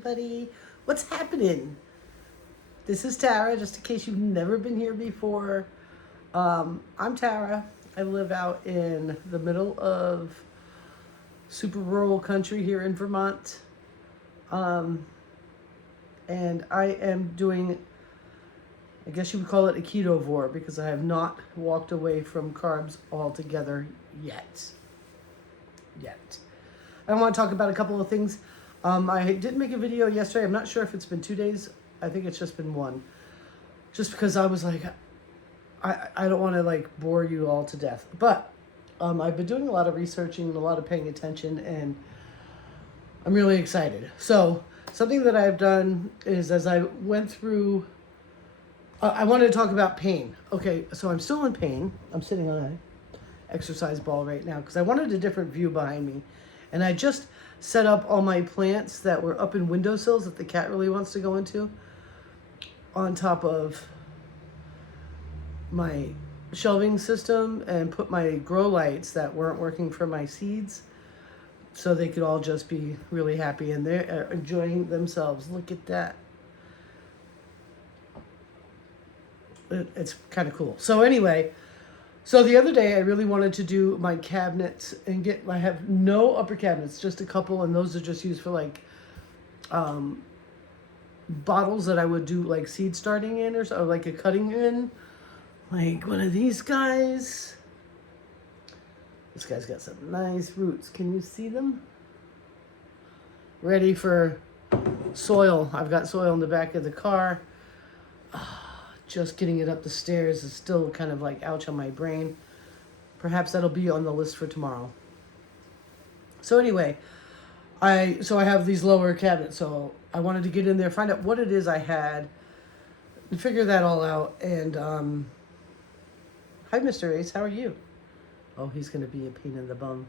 everybody. What's happening? This is Tara, just in case you've never been here before. I'm Tara. I live out in the middle of super rural country here in Vermont. And I am doing, I guess you would call it a ketovore, because I have not walked away from carbs altogether yet. I want to talk about a couple of things. I didn't make a video yesterday. I'm not sure if it's been 2 days. I think it's just been one. Just because I was like, I don't want to like bore you all to death. But I've been doing a lot of researching and a lot of paying attention, and I'm really excited. So something that I've done is, as I went through, I wanted to talk about pain. Okay, so I'm still in pain. I'm sitting on an exercise ball right now because I wanted a different view behind me. And I just set up all my plants that were up in windowsills that the cat really wants to go into on top of my shelving system, and put my grow lights that weren't working for my seeds so they could all just be really happy, and they're enjoying themselves. Look at that. It's kind of cool. So anyway, so the other day I really wanted to do my cabinets and I have no upper cabinets, just a couple, and those are just used for like bottles that I would do like seed starting in, or like a cutting in, like one of these guys. This guy's got some nice roots. Can you see them? Ready for soil. I've got soil in the back of the car. Just getting it up the stairs is still kind of like ouch on my brain. Perhaps that'll be on the list for tomorrow. So anyway, I have these lower cabinets. So I wanted to get in there, find out what it is I had, and figure that all out. And hi, Mr. Ace, how are you? Oh, he's going to be a pain in the bum.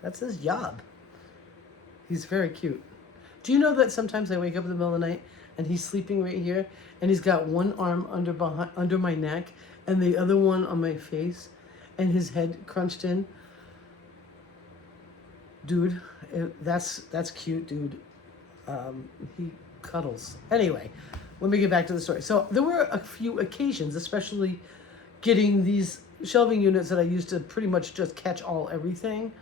That's his job. He's very cute. Do you know that sometimes I wake up in the middle of the night and he's sleeping right here, and he's got one arm under my neck and the other one on my face, and his head crunched in? Dude, that's cute, dude. He cuddles. Anyway, let me get back to the story. So there were a few occasions, especially getting these shelving units that I used to pretty much just catch everything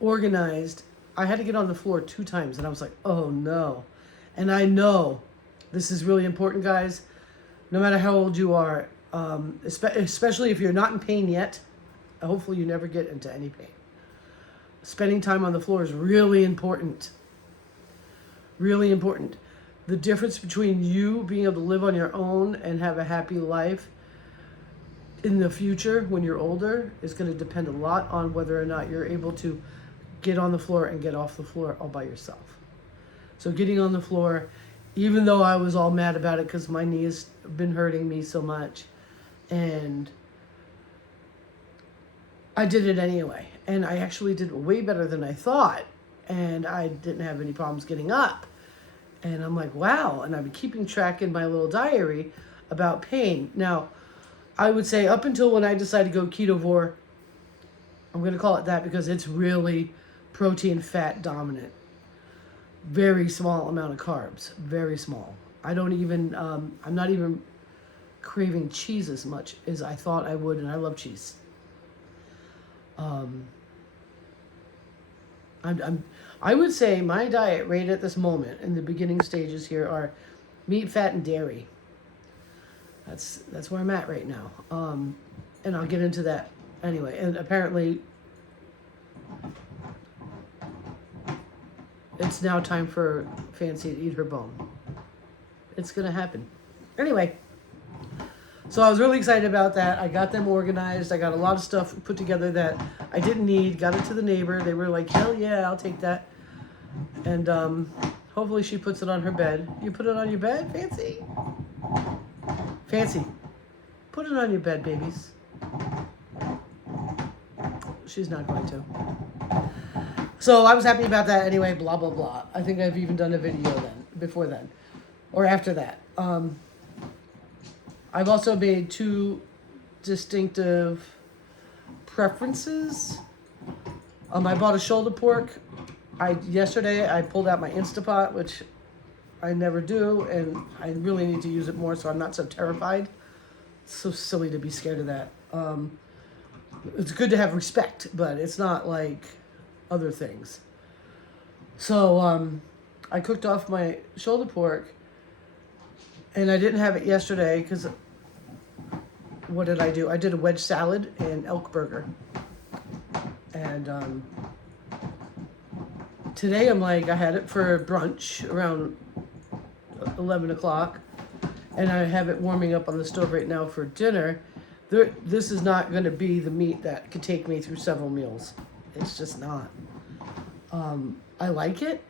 organized. I had to get on the floor 2 times, and I was like, oh no. And I know this is really important, guys. No matter how old you are, especially if you're not in pain yet, hopefully you never get into any pain. Spending time on the floor is really important. Really important. The difference between you being able to live on your own and have a happy life in the future when you're older is going to depend a lot on whether or not you're able to get on the floor and get off the floor all by yourself. So getting on the floor, even though I was all mad about it because my knee has been hurting me so much, and I did it anyway. And I actually did way better than I thought, and I didn't have any problems getting up. And I'm like, wow. And I've been keeping track in my little diary about pain. Now, I would say up until when I decided to go ketovore, I'm going to call it that because it's really protein, fat dominant. Very small amount of carbs, very small. I don't even, I'm not even craving cheese as much as I thought I would, and I love cheese. I would say my diet right at this moment in the beginning stages here are meat, fat, and dairy. That's where I'm at right now. And I'll get into that anyway. And apparently it's now time for Fancy to eat her bone. It's going to happen. Anyway, so I was really excited about that. I got them organized. I got a lot of stuff put together that I didn't need. Got it to the neighbor. They were like, hell yeah, I'll take that. And hopefully she puts it on her bed. You put it on your bed, Fancy? Fancy, put it on your bed, babies. She's not going to. So I was happy about that anyway, blah, blah, blah. I think I've even done a video before then, or after that. I've also made 2 distinctive preferences. I bought a shoulder pork. Yesterday I pulled out my Instapot, which I never do, and I really need to use it more so I'm not so terrified. It's so silly to be scared of that. It's good to have respect, but it's not like other things. So I cooked off my shoulder pork, and I didn't have it yesterday because what did I do? I did a wedge salad and elk burger. And today I'm like, I had it for brunch around 11 o'clock, and I have it warming up on the stove right now for dinner. This is not going to be the meat that could take me through several meals. It's just not. I like it.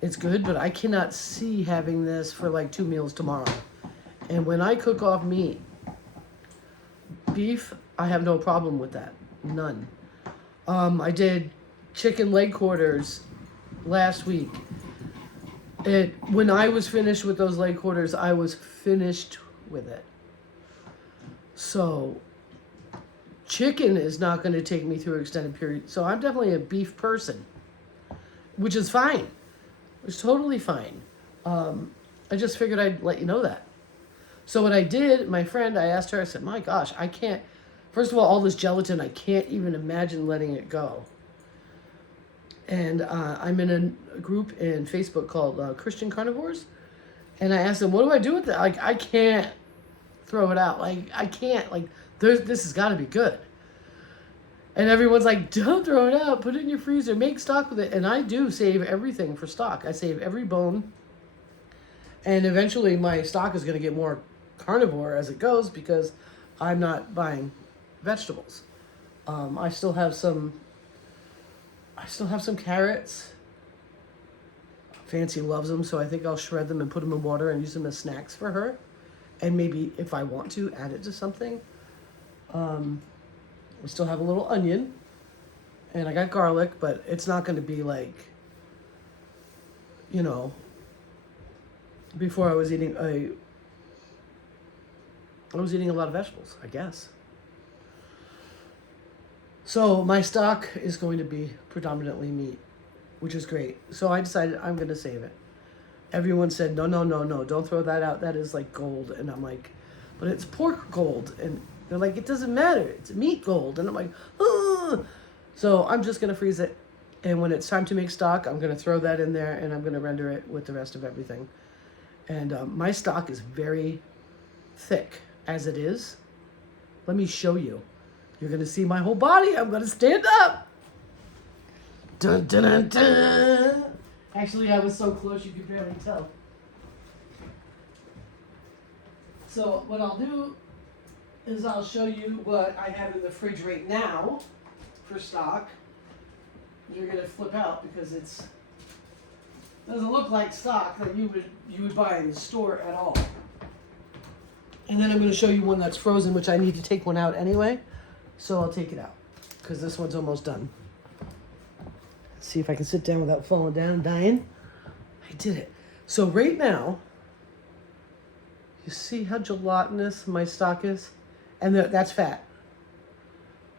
It's good, but I cannot see having this for like 2 meals tomorrow. And when I cook off meat, beef, I have no problem with that. None. I did chicken leg quarters last week. When I was finished with those leg quarters, I was finished with it. So chicken is not going to take me through an extended period. So I'm definitely a beef person, which is fine. It's totally fine. I just figured I'd let you know that. So what I did, my friend, I asked her, I said, my gosh, I can't, first of all this gelatin, I can't even imagine letting it go. And I'm in a group in Facebook called Christian Carnivores. And I asked them, what do I do with it? Like, I can't throw it out. Like, I can't, like, this has got to be good. And everyone's like, don't throw it out. Put it in your freezer. Make stock with it. And I do save everything for stock. I save every bone. And eventually my stock is going to get more carnivore as it goes because I'm not buying vegetables. I still have some carrots. Fancy loves them, so I think I'll shred them and put them in water and use them as snacks for her. And maybe if I want to, add it to something. We still have a little onion, and I got garlic, but it's not going to be like, before I was eating a lot of vegetables, I guess. So my stock is going to be predominantly meat, which is great. So I decided I'm going to save it. Everyone said, no, don't throw that out. That is like gold. And I'm like, but it's pork gold. And they're like, it doesn't matter. It's meat gold. And I'm like, oh. So I'm just going to freeze it. And when it's time to make stock, I'm going to throw that in there and I'm going to render it with the rest of everything. And my stock is very thick as it is. Let me show you. You're going to see my whole body. I'm going to stand up. Dun, dun, dun, dun. Actually, I was so close you could barely tell. So what I'll do is I'll show you what I have in the fridge right now for stock. You're going to flip out because it doesn't look like stock that you would buy in the store at all. And then I'm going to show you one that's frozen, which I need to take one out anyway. So I'll take it out because this one's almost done. Let's see if I can sit down without falling down and dying. I did it. So right now, you see how gelatinous my stock is? And that's fat.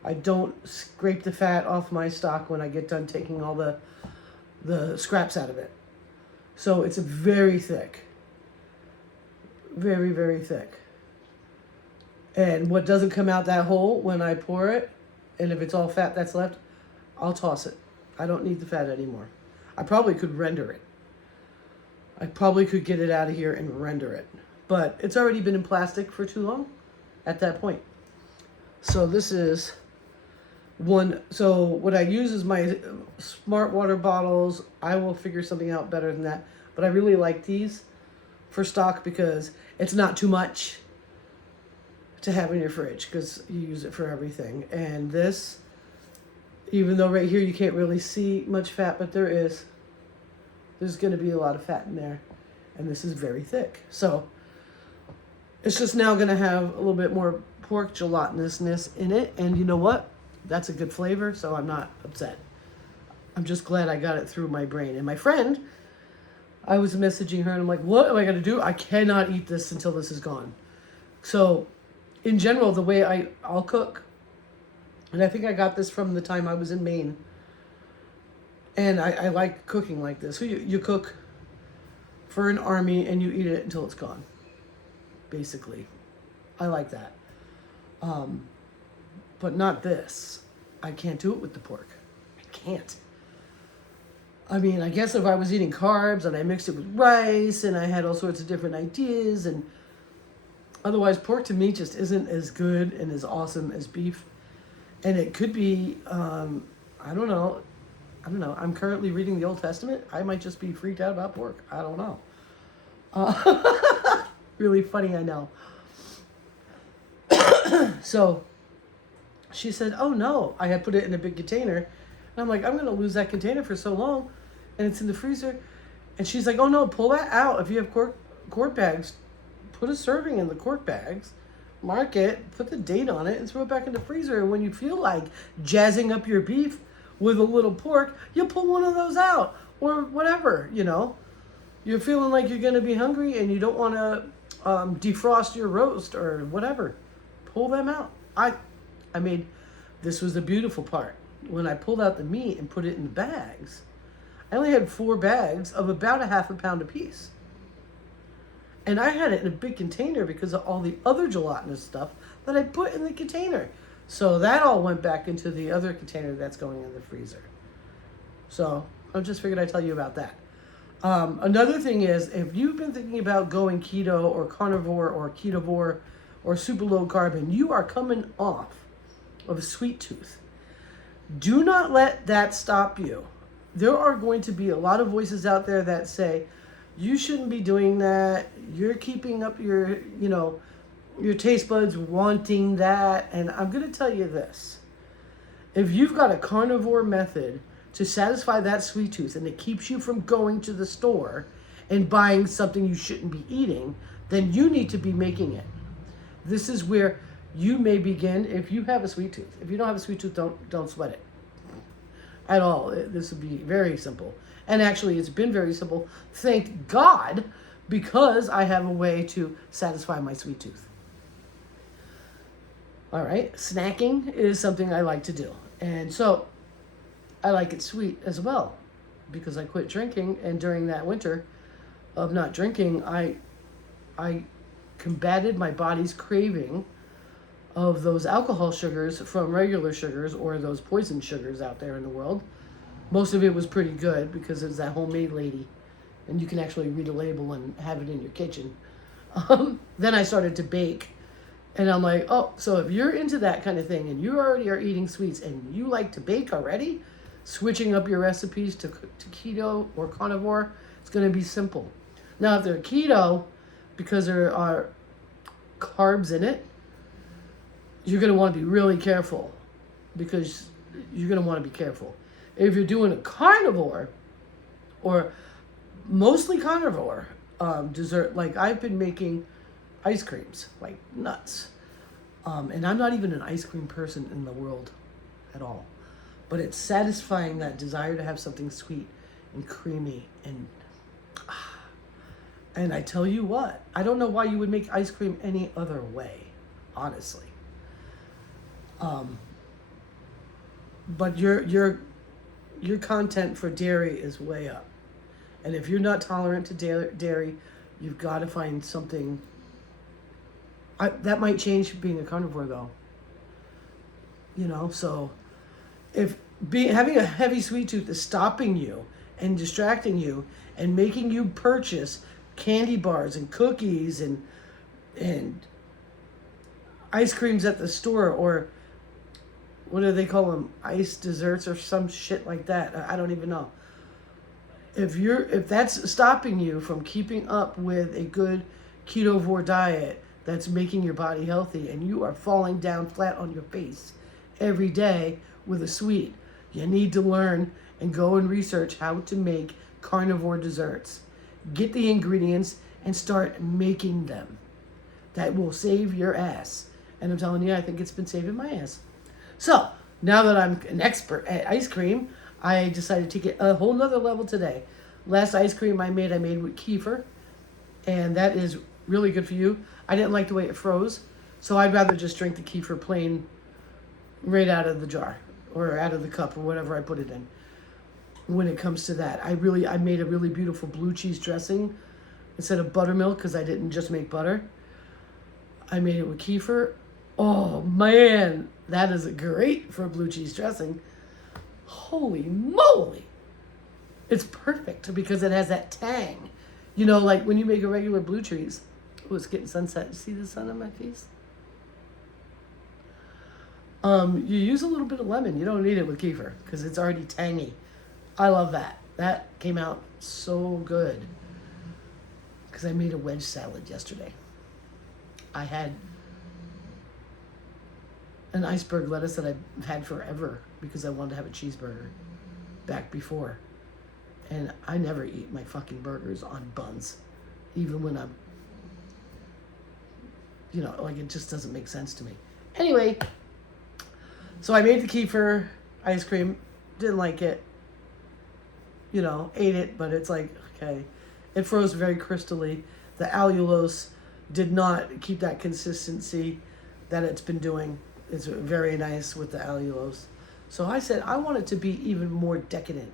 I don't scrape the fat off my stock when I get done taking all the scraps out of it. So it's very thick. Very, very thick. And what doesn't come out that hole when I pour it, and if it's all fat that's left, I'll toss it. I don't need the fat anymore. I probably could render it. I probably could get it out of here and render it. But it's already been in plastic for too long at that point. So this is one. So what I use is my smart water bottles. I will figure something out better than that. But I really like these for stock because it's not too much to have in your fridge because you use it for everything. And this, even though right here you can't really see much fat, but there's going to be a lot of fat in there. And this is very thick. So it's just now going to have a little bit more pork gelatinousness in it. And you know what? That's a good flavor, so I'm not upset. I'm just glad I got it through my brain. And my friend, I was messaging her and I'm like, what am I going to do? I cannot eat this until this is gone. So in general, the way I'll cook, and I think I got this from the time I was in Maine, and I like cooking like this. So you cook for an army and you eat it until it's gone. Basically. I like that. But not this. I can't do it with the pork. I can't. I mean, I guess if I was eating carbs and I mixed it with rice and I had all sorts of different ideas, and otherwise pork to me just isn't as good and as awesome as beef. And it could be, I don't know. I'm currently reading the Old Testament. I might just be freaked out about pork. I don't know. Really funny, I know. So she said, oh no, I had put it in a big container. And I'm like, I'm going to lose that container for so long. And it's in the freezer. And she's like, oh no, pull that out. If you have quart bags, put a serving in the quart bags, mark it, put the date on it, and throw it back in the freezer. And when you feel like jazzing up your beef with a little pork, you pull one of those out. Or whatever, you know. You're feeling like you're going to be hungry and you don't want to defrost your roast or whatever. Pull them out. I made, this was the beautiful part. When I pulled out the meat and put it in the bags, I only had 4 bags of about a half a pound apiece. And I had it in a big container because of all the other gelatinous stuff that I put in the container. So that all went back into the other container that's going in the freezer. So I just figured I'd tell you about that. Another thing is, if you've been thinking about going keto or carnivore or ketovore or super low carb and you are coming off of a sweet tooth, do not let that stop you. There are going to be a lot of voices out there that say, you shouldn't be doing that. You're keeping up your taste buds wanting that. And I'm going to tell you this. If you've got a carnivore method to satisfy that sweet tooth and it keeps you from going to the store and buying something you shouldn't be eating, then you need to be making it. This is where you may begin if you have a sweet tooth. If you don't have a sweet tooth, don't sweat it at all. This would be very simple. And actually, it's been very simple. Thank God, because I have a way to satisfy my sweet tooth. All right, snacking is something I like to do. And so I like it sweet as well because I quit drinking. And during that winter of not drinking, I combated my body's craving of those alcohol sugars from regular sugars or those poison sugars out there in the world. Most of it was pretty good because it's that homemade lady and you can actually read a label and have it in your kitchen. Then I started to bake and I'm like, oh, so if you're into that kind of thing and you already are eating sweets and you like to bake already, switching up your recipes to keto or carnivore, it's going to be simple. Now, if they're keto, because there are carbs in it, you're going to want to be really careful because you're going to want to be careful. If you're doing a carnivore or mostly carnivore dessert, like I've been making ice creams like nuts. And I'm not even an ice cream person in the world at all. But it's satisfying that desire to have something sweet and creamy and I tell you what, I don't know why you would make ice cream any other way, honestly. But your content for dairy is way up. And if you're not tolerant to dairy, you've got to find something. That might change being a carnivore though. You know, so if having a heavy sweet tooth is stopping you and distracting you and making you purchase candy bars and cookies and ice creams at the store, or what do they call them, ice desserts or some shit like that, I don't even know. If that's stopping you from keeping up with a good ketovore diet that's making your body healthy and you are falling down flat on your face every day with a sweet, you need to learn and go and research how to make carnivore desserts. Get the ingredients and start making them. That will save your ass. And I'm telling you, I think it's been saving my ass. So, now that I'm an expert at ice cream, I decided to take it a whole nother level today. Last ice cream I made with kefir. And that is really good for you. I didn't like the way it froze. So I'd rather just drink the kefir plain right out of the jar. Or out of the cup or whatever I put it in. When it comes to that, I made a really beautiful blue cheese dressing instead of buttermilk, because I didn't just make butter, I made it with kefir. Oh man, that is great for blue cheese dressing. Holy moly. It's perfect because it has that tang. You know, like when you make a regular blue cheese. Oh, it's getting sunset. You see the sun on my face? You use a little bit of lemon. You don't need it with kefir because it's already tangy. I love that. That came out so good because I made a wedge salad yesterday. I had an iceberg lettuce that I've had forever because I wanted to have a cheeseburger back before. And I never eat my fucking burgers on buns, even when I'm, you know, like it just doesn't make sense to me. Anyway, so I made the kefir ice cream, didn't like it, you know, ate it, but it's like, okay. It froze very crystally. The allulose did not keep that consistency that it's been doing. It's very nice with the allulose. So I said, I want it to be even more decadent.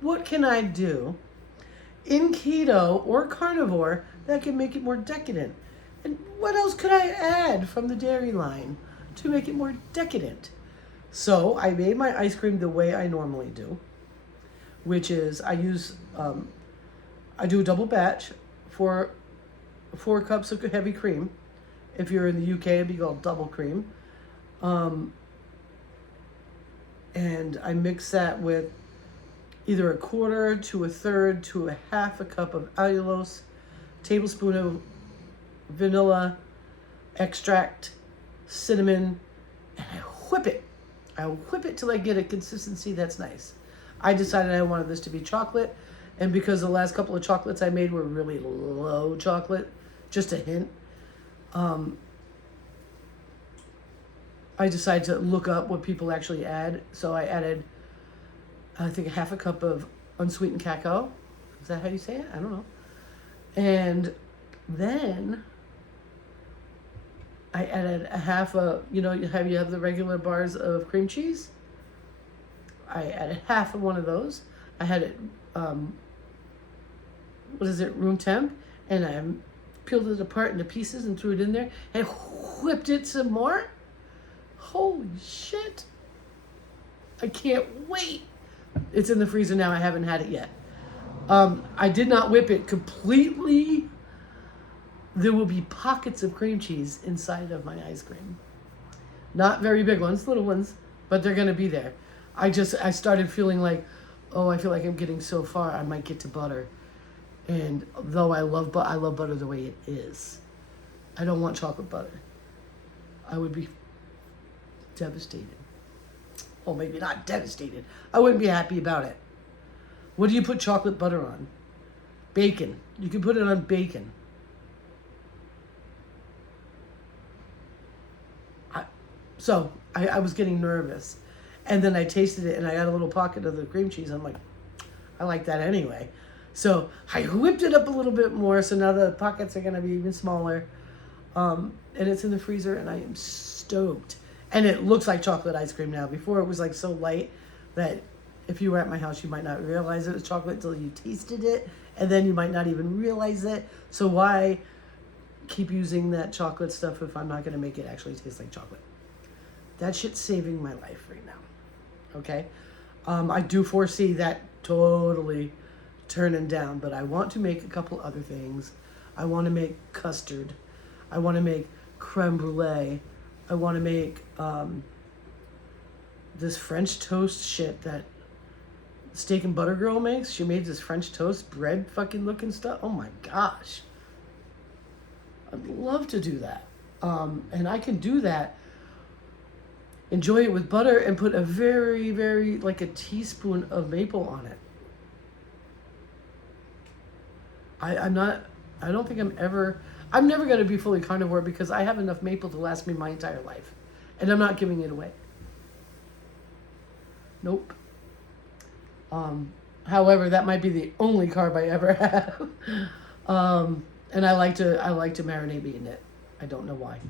What can I do in keto or carnivore that can make it more decadent? And what else could I add from the dairy line to make it more decadent? So I made my ice cream the way I normally do, which is I do a double batch for 4 cups of heavy cream. If you're in the UK, it'd be called double cream. And I mix that with either a quarter to a third to a half a cup of allulose, tablespoon of vanilla extract, cinnamon, and I whip it. I whip it till I get a consistency that's nice. I decided I wanted this to be chocolate, and because the last couple of chocolates I made were really low chocolate, just a hint, I decided to look up what people actually add. So I added, I think, a half a cup of unsweetened cacao. Is that how you say it? I don't know. And then I added a half a, you know, you have the regular bars of cream cheese. I added half of one of those. I had it, room temp, and I peeled it apart into pieces and threw it in there and whipped it some more. Holy shit. I can't wait. It's in the freezer now. I haven't had it yet. I did not whip it completely. There will be pockets of cream cheese inside of my ice cream. Not very big ones, little ones, but they're going to be there. I started feeling like, oh, I feel like I'm getting so far, I might get to butter. And though I love butter the way it is, I don't want chocolate butter. I would be devastated. Well, maybe not devastated. I wouldn't be happy about it. What do you put chocolate butter on? Bacon. You can put it on bacon. I was getting nervous. And then I tasted it and I got a little pocket of the cream cheese. I'm like, I like that anyway. So I whipped it up a little bit more. So now the pockets are going to be even smaller. And it's in the freezer and I am stoked. And it looks like chocolate ice cream now. Before it was like so light that if you were at my house, you might not realize it was chocolate until you tasted it. And then you might not even realize it. So why keep using that chocolate stuff if I'm not going to make it actually taste like chocolate? That shit's saving my life right now. Okay? I do foresee that totally turning down, but I want to make a couple other things. I want to make custard. I want to make crème brûlée. I want to make this French toast shit that Steak and Butter Girl makes. She made this French toast bread fucking looking stuff. Oh my gosh. I'd love to do that. And I can do that, enjoy it with butter, and put a very, very, like a teaspoon of maple on it. I'm never going to be fully carnivore because I have enough maple to last me my entire life. And I'm not giving it away. Nope. However, that might be the only carb I ever have. And I like to marinate meat in it. I don't know why.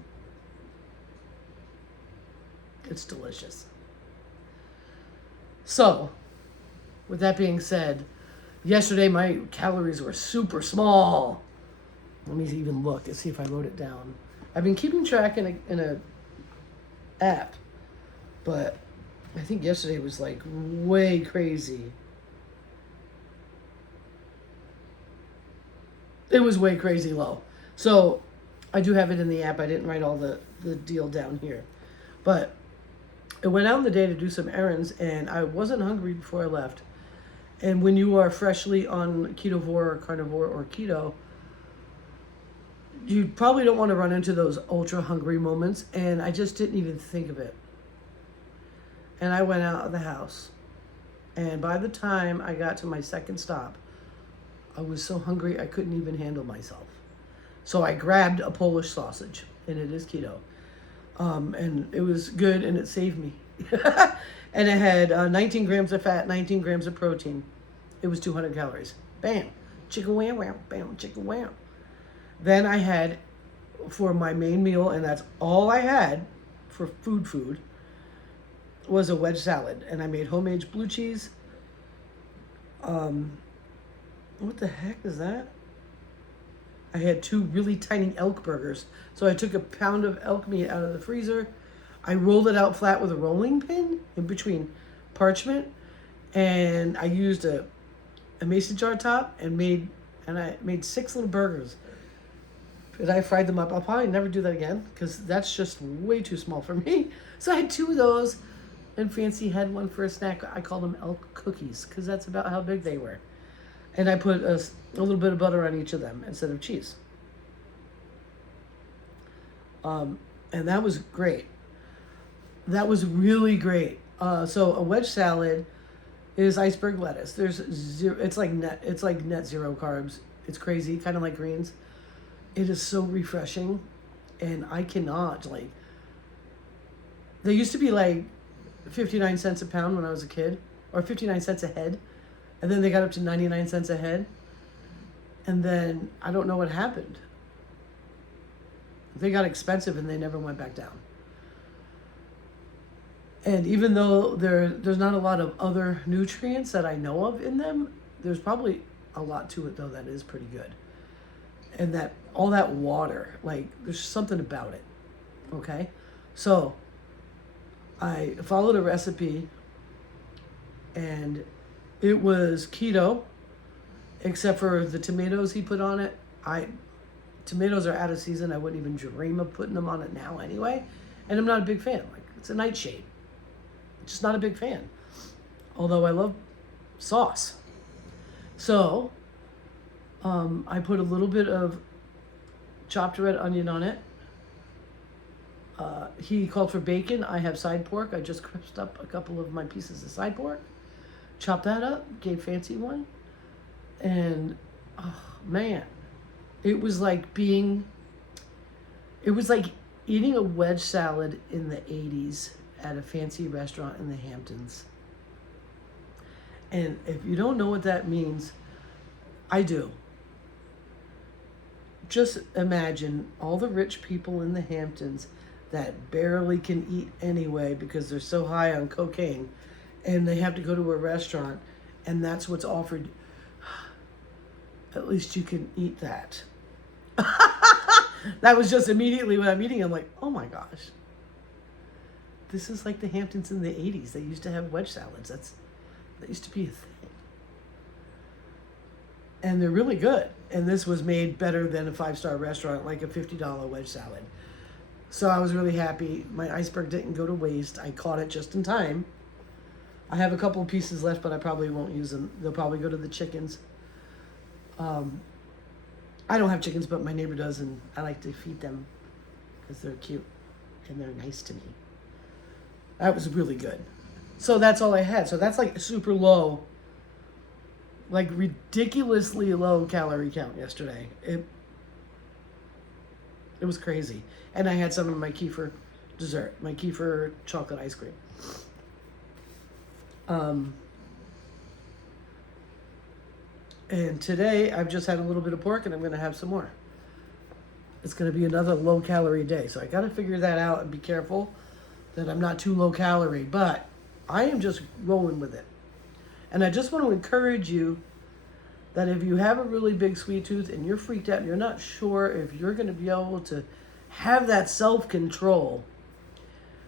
It's delicious. So, with that being said, yesterday my calories were super small. Let me even look and see if I wrote it down. I've been keeping track in a app, but I think yesterday was like way crazy. It was way crazy low. So I do have it in the app. I didn't write all the deal down here. But I went out in the day to do some errands, and I wasn't hungry before I left. And when you are freshly on ketovore or carnivore or keto, you probably don't want to run into those ultra hungry moments. And I just didn't even think of it. And I went out of the house. And by the time I got to my second stop, I was so hungry I couldn't even handle myself. So I grabbed a Polish sausage, and it is keto. And it was good, and it saved me. And it had 19 grams of fat, 19 grams of protein. It was 200 calories. Bam. Chicka wham wham. Bam. Chicka wham. Then I had, for my main meal, and that's all I had for food, was a wedge salad. And I made homemade blue cheese. What the heck is that? I had 2 really tiny elk burgers. So I took a pound of elk meat out of the freezer. I rolled it out flat with a rolling pin in between parchment. And I used a mason jar top and I made 6 little burgers. And I fried them up. I'll probably never do that again because that's just way too small for me. So I had 2 of those. And Fancy had one for a snack. I called them elk cookies because that's about how big they were. And I put a little bit of butter on each of them instead of cheese. And that was great. That was really great. So a wedge salad is iceberg lettuce. There's zero. It's like net zero carbs. It's crazy, kind of like greens. It is so refreshing, and I cannot like. They used to be like 59 cents a pound when I was a kid, or 59 cents a head. And then they got up to 99 cents a head. And then I don't know what happened. They got expensive and they never went back down. And even though there's not a lot of other nutrients that I know of in them, there's probably a lot to it though that is pretty good. And that all that water, like there's something about it. Okay? So I followed a recipe, and it was keto, except for the tomatoes he put on it. Tomatoes are out of season. I wouldn't even dream of putting them on it now anyway. And I'm not a big fan. Like, it's a nightshade. Just not a big fan. Although I love sauce. So, I put a little bit of chopped red onion on it. He called for bacon. I have side pork. I just crisped up a couple of my pieces of side pork. Chopped that up, gave Fancy one, and oh man, it was like eating a wedge salad in the 80s at a fancy restaurant in the Hamptons. And if you don't know what that means, I do. Just imagine all the rich people in the Hamptons that barely can eat anyway because they're so high on cocaine. And they have to go to a restaurant, and that's what's offered. At least you can eat that. That was just immediately when I'm eating, I'm like, oh my gosh. This is like the Hamptons in the 80s. They used to have wedge salads. That used to be a thing. And they're really good. And this was made better than a 5-star restaurant, like a $50 wedge salad. So I was really happy. My iceberg didn't go to waste. I caught it just in time. I have a couple of pieces left, but I probably won't use them. They'll probably go to the chickens. I don't have chickens, but my neighbor does, and I like to feed them because they're cute and they're nice to me. That was really good. So that's all I had. So that's like super low, like ridiculously low calorie count yesterday. It was crazy. And I had some of my kefir dessert, my kefir chocolate ice cream. And today I've just had a little bit of pork, and I'm going to have some more. It's going to be another low calorie day. So I got to figure that out and be careful that I'm not too low calorie, but I am just rolling with it. And I just want to encourage you that if you have a really big sweet tooth and you're freaked out and you're not sure if you're going to be able to have that self-control,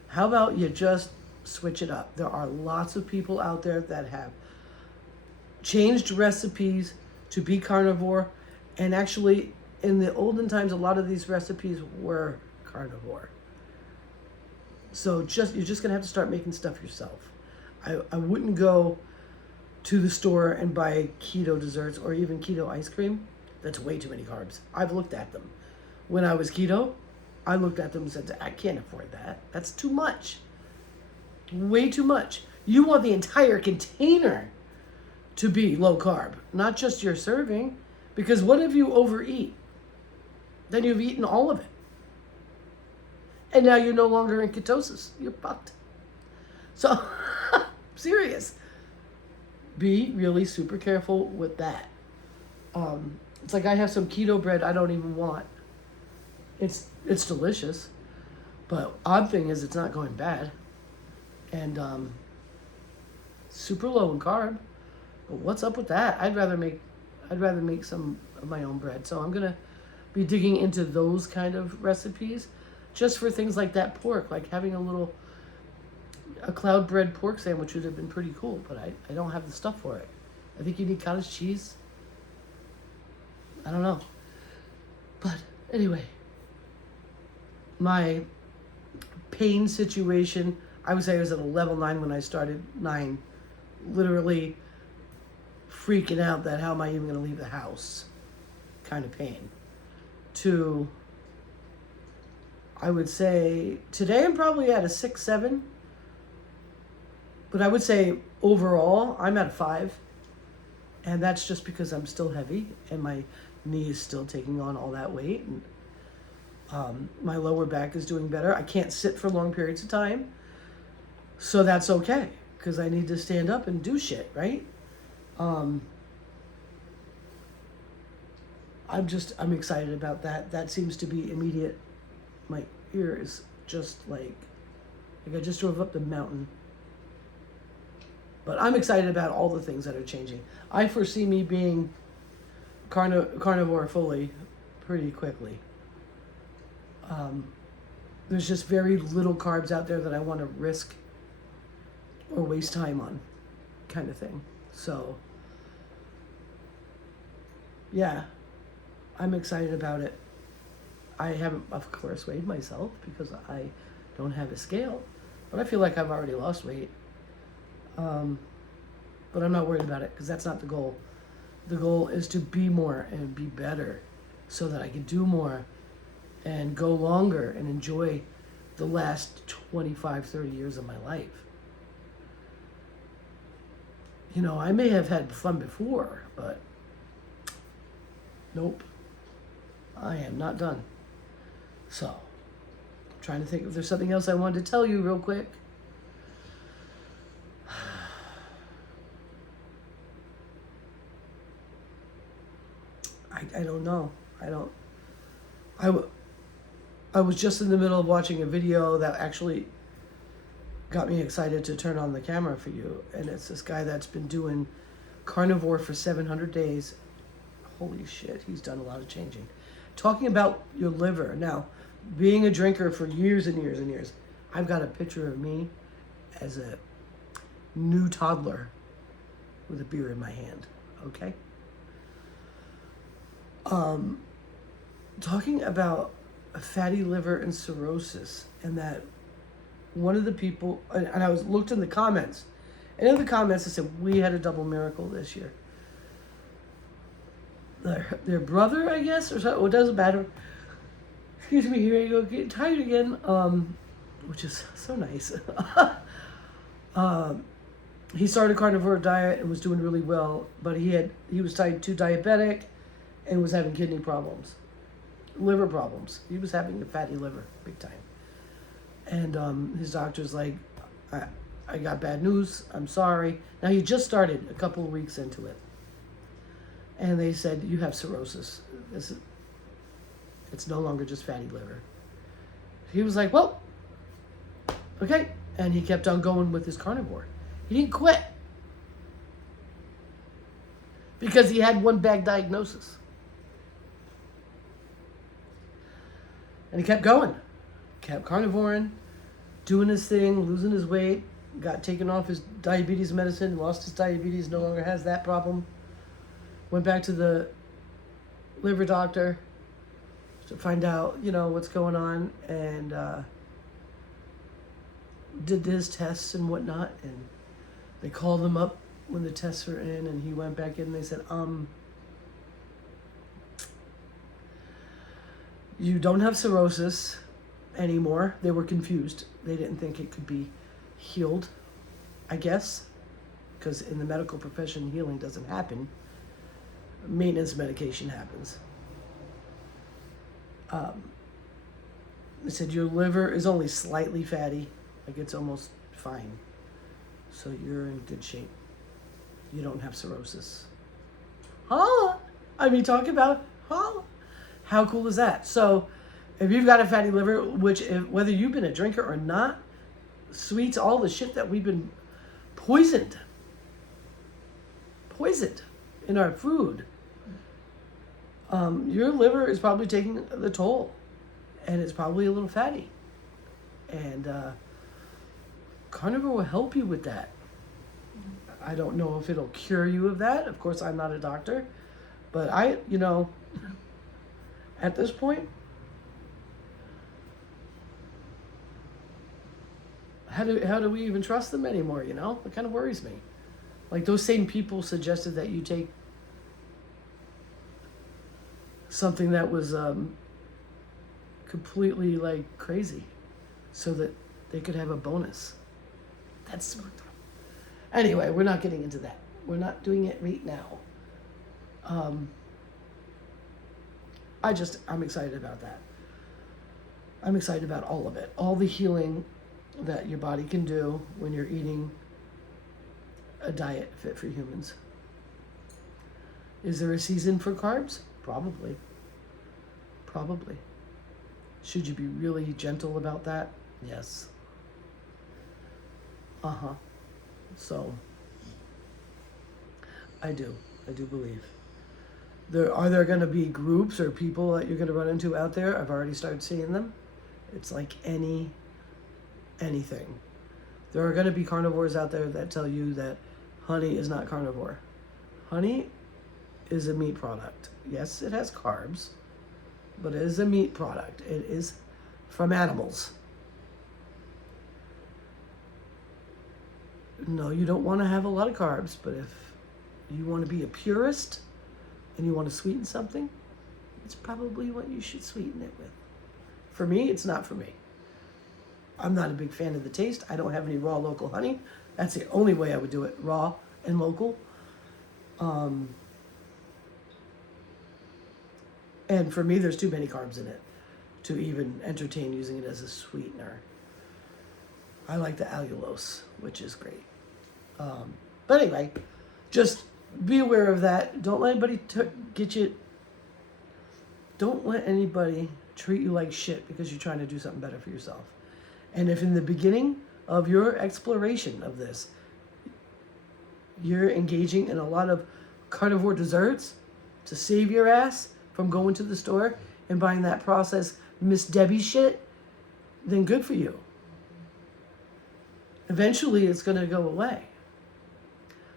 how about you just switch it up? There are lots of people out there that have changed recipes to be carnivore, and actually in the olden times a lot of these recipes were carnivore. So you're just going to have to start making stuff yourself. I wouldn't go to the store and buy keto desserts or even keto ice cream. That's way too many carbs. I've looked at them. When I was keto, I looked at them and said, I can't afford that. That's too much. Way too much. You want the entire container to be low carb, not just your serving. Because what if you overeat? Then you've eaten all of it. And now you're no longer in ketosis. You're fucked. So, serious. Be really super careful with that. It's like I have some keto bread I don't even want. It's delicious, but odd thing is it's not going bad, and super low in carb. But what's up with that? I'd rather make some of my own bread. So I'm gonna be digging into those kind of recipes, just for things like that pork, like having a cloud bread pork sandwich would have been pretty cool, but I don't have the stuff for it. I think you need cottage cheese. I don't know. But anyway, my pain situation, I would say I was at a level 9 when I started 9. Literally freaking out that how am I even going to leave the house kind of pain. To, I would say, today I'm probably at a 6, 7. But I would say overall, I'm at a 5. And that's just because I'm still heavy and my knee is still taking on all that weight. And my lower back is doing better. I can't sit for long periods of time. So that's okay, because I need to stand up and do shit, right? I'm excited about that. That seems to be immediate. My ear is just like I just drove up the mountain. But I'm excited about all the things that are changing. I foresee me being carnivore fully pretty quickly. There's just very little carbs out there that I want to risk or waste time on, kind of thing. So, yeah, I'm excited about it. I haven't, of course, weighed myself because I don't have a scale, but I feel like I've already lost weight. But I'm not worried about it because that's not the goal. The goal is to be more and be better so that I can do more and go longer and enjoy the last 25, 30 years of my life. You know, I may have had fun before, but nope, I am not done. So, I'm trying to think if there's something else I wanted to tell you real quick. I don't know. I was just in the middle of watching a video that actually got me excited to turn on the camera for you. And it's this guy that's been doing carnivore for 700 days. Holy shit, he's done a lot of changing. Talking about your liver. Now, being a drinker for years and years and years, I've got a picture of me as a new toddler with a beer in my hand, okay? Talking about a fatty liver and cirrhosis, and that one of the people, and I looked in the comments, and in the comments it said, we had a double miracle this year. Their brother, I guess, or something, it doesn't matter. Excuse me, here you go, getting tired again, which is so nice. He started a carnivore diet and was doing really well, but he was type 2 diabetic and was having kidney problems, liver problems. He was having a fatty liver, big time. And his doctor's like, I got bad news, I'm sorry. Now he just started a couple of weeks into it. And they said, you have cirrhosis. It's no longer just fatty liver. He was like, well, okay. And he kept on going with his carnivore. He didn't quit. because he had one bad diagnosis. And he kept going, kept carnivoring, doing his thing, losing his weight, got taken off his diabetes medicine, lost his diabetes, no longer has that problem. Went back to the liver doctor to find out, what's going on, and did his tests and whatnot, and they called him up when the tests were in, and he went back in, and they said, you don't have cirrhosis anymore. They were confused. They didn't think it could be healed, I guess, because in the medical profession, healing doesn't happen. Maintenance medication happens. They said your liver is only slightly fatty, like it's almost fine. So you're in good shape. You don't have cirrhosis. Holla! Talk about holla. How cool is that? So if you've got a fatty liver, whether you've been a drinker or not, sweets, all the shit that we've been poisoned in our food, your liver is probably taking the toll, and it's probably a little fatty. And carnivore will help you with that. I don't know if it'll cure you of that. Of course, I'm not a doctor, but at this point, how do we even trust them anymore? It kind of worries me. Like, those same people suggested that you take something that was completely like crazy, so that they could have a bonus. That's smart. Anyway, we're not getting into that. We're not doing it right now. I'm excited about that. I'm excited about all of it. All the healing that your body can do when you're eating a diet fit for humans. Is there a season for carbs? Probably. Should you be really gentle about that? Yes. So, I do believe. Are there going to be groups or people that you're going to run into out there? I've already started seeing them. It's like anything. There are going to be carnivores out there that tell you that honey is not carnivore. Honey is a meat product. Yes, it has carbs, but it is a meat product. It is from animals. No, you don't want to have a lot of carbs, but if you want to be a purist and you want to sweeten something, it's probably what you should sweeten it with. For me, it's not for me. I'm not a big fan of the taste. I don't have any raw local honey. That's the only way I would do it, raw and local. And for me, there's too many carbs in it to even entertain using it as a sweetener. I like the allulose, which is great. But anyway, just be aware of that. Don't let anybody don't let anybody treat you like shit because you're trying to do something better for yourself. And if in the beginning of your exploration of this, you're engaging in a lot of carnivore desserts to save your ass from going to the store and buying that processed Miss Debbie shit, then good for you. Eventually it's going to go away,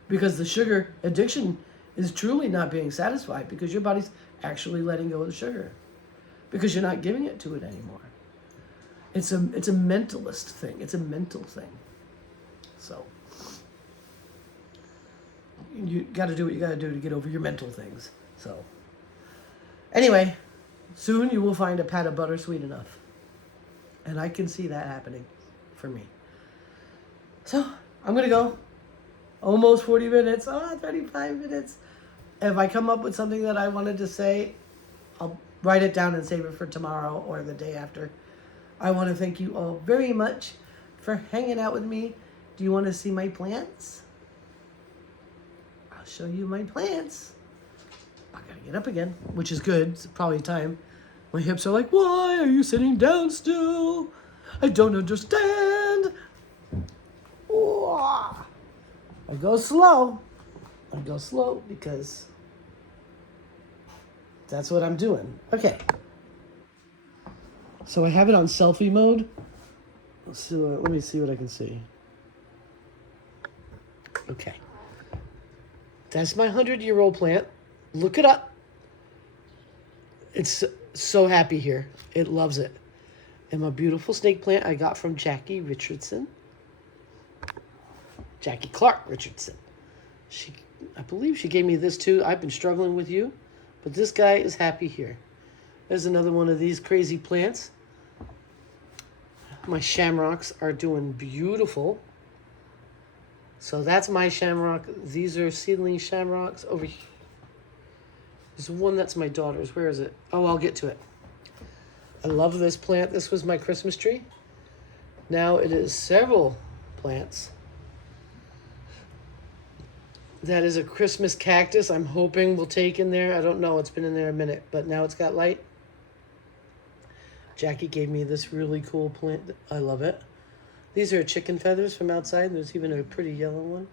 because the sugar addiction is truly not being satisfied because your body's actually letting go of the sugar because you're not giving it to it anymore. It's a mentalist thing. It's a mental thing. So you got to do what you got to do to get over your mental things. So anyway, soon you will find a pat of butter sweet enough. And I can see that happening for me. So I'm going to go. Almost 40 minutes. 35 minutes. If I come up with something that I wanted to say, I'll write it down and save it for tomorrow or the day after. I want to thank you all very much for hanging out with me. Do you want to see my plants? I'll show you my plants. I gotta get up again, which is good. It's probably time. My hips are like, why are you sitting down still? I don't understand. I go slow because That's what I'm doing. Okay. So I have it on selfie mode. So let me see what I can see. Okay. That's my 100-year-old plant. Look it up. It's so happy here. It loves it. And my beautiful snake plant I got from Jackie Clark Richardson. I believe she gave me this too. I've been struggling with you, but this guy is happy here. There's another one of these crazy plants. My shamrocks are doing beautiful. So that's my shamrock. These are seedling shamrocks over here. There's one that's my daughter's. Where is it? Oh, I'll get to it. I love this plant. This was my Christmas tree. Now it is several plants. That is a Christmas cactus. I'm hoping we'll take in there. I don't know. It's been in there a minute, but now it's got light. Jackie gave me this really cool plant. I love it. These are chicken feathers from outside. There's even a pretty yellow one.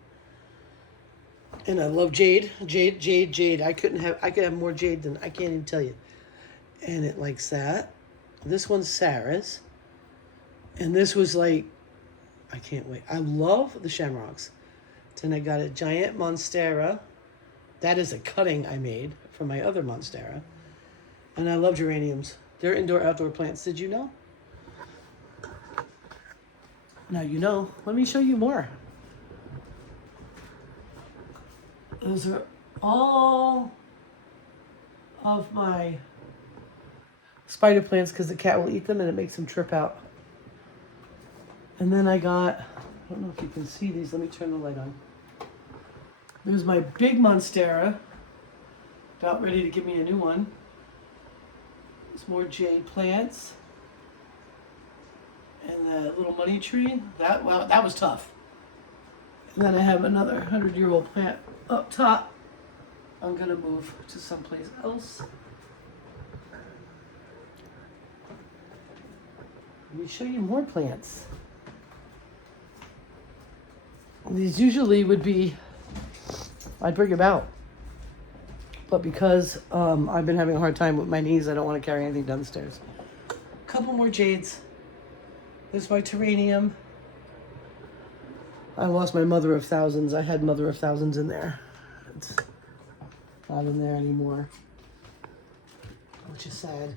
And I love jade. Jade. I could have more jade than I can't even tell you. And it likes that. This one's Sarah's. And this was like, I can't wait. I love the shamrocks. Then I got a giant monstera. That is a cutting I made from my other monstera. And I love geraniums. They're indoor-outdoor plants. Did you know? Now you know. Let me show you more. Those are all of my spider plants because the cat will eat them and it makes them trip out. And then I got, I don't know if you can see these. Let me turn the light on. There's my big monstera. About ready to give me a new one. There's more jade plants. And the little money tree. That was tough. And then I have another 100-year-old plant up top. I'm going to move to someplace else. Let me show you more plants. These usually would be, I'd bring them out. But because I've been having a hard time with my knees, I don't want to carry anything down the stairs. A couple more jades. There's my terranium. I lost my mother of thousands. I had mother of thousands in there. It's not in there anymore, which is sad.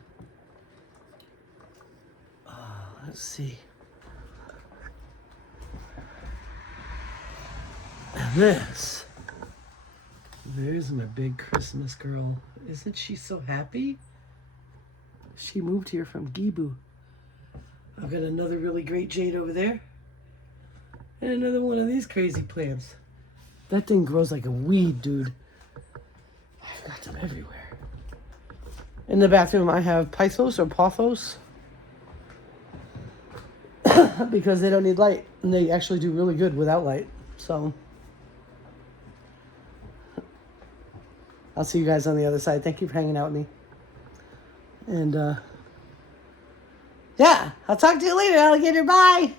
Let's see. And there's my big Christmas girl. Isn't she so happy? She moved here from Gibu. I've got another really great jade over there. And another one of these crazy plants. That thing grows like a weed, dude. I've got them everywhere. In the bathroom, I have pythos or pothos. Because they don't need light. And they actually do really good without light. So, I'll see you guys on the other side. Thank you for hanging out with me. And, yeah, I'll talk to you later, alligator. Bye.